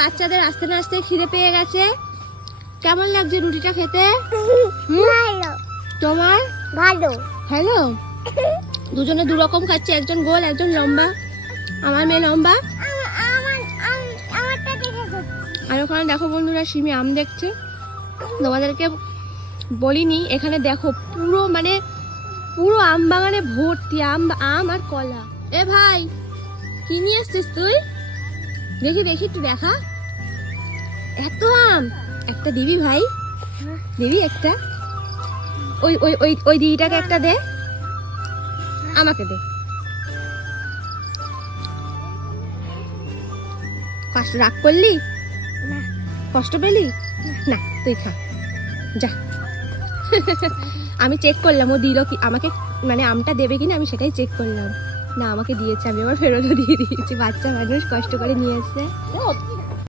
বাচ্চাদের আস্তে না আস্তে খিদে পেয়ে গেছে। কেমন লাগছে রুটিটা খেতে? ভালো। তোমার? ভালো। ভালো। দুজনে দু রকম খাচ্ছে, একজন গোল একজন লম্বা। আমার মেয়ে লম্বা। আমারটা দেখে খাচ্ছি। আর ওখানে দেখো বন্ধুরা, সিমি আম দেখছে। তোমাদেরকে বলিনি, এখানে দেখো পুরো মানে পুরো আম বাগানে ভর্তি আম আম আর কলা। এ ভাই, কি নিয়ে এসছিস তুই? দেখি দেখি একটু দেখা। এত আম, একটা দিবি ভাই? দিবি একটা? ওই ওই ওই ওই দিদিটাকে একটা দে, আমাকে দে। কষ্ট রাগ করলি? না। কষ্ট পেলি? না, তুই খা, যা। আমি চেক করলাম ও দিল কি আমাকে, মানে আমটা দেবে কিনা আমি সেটাই চেক করলাম। না, আমাকে দিয়েছে, আমি আবার ফেরতও দিয়ে দিয়েছি। বাচ্চা মানুষ কষ্ট করে নিয়ে এসছে।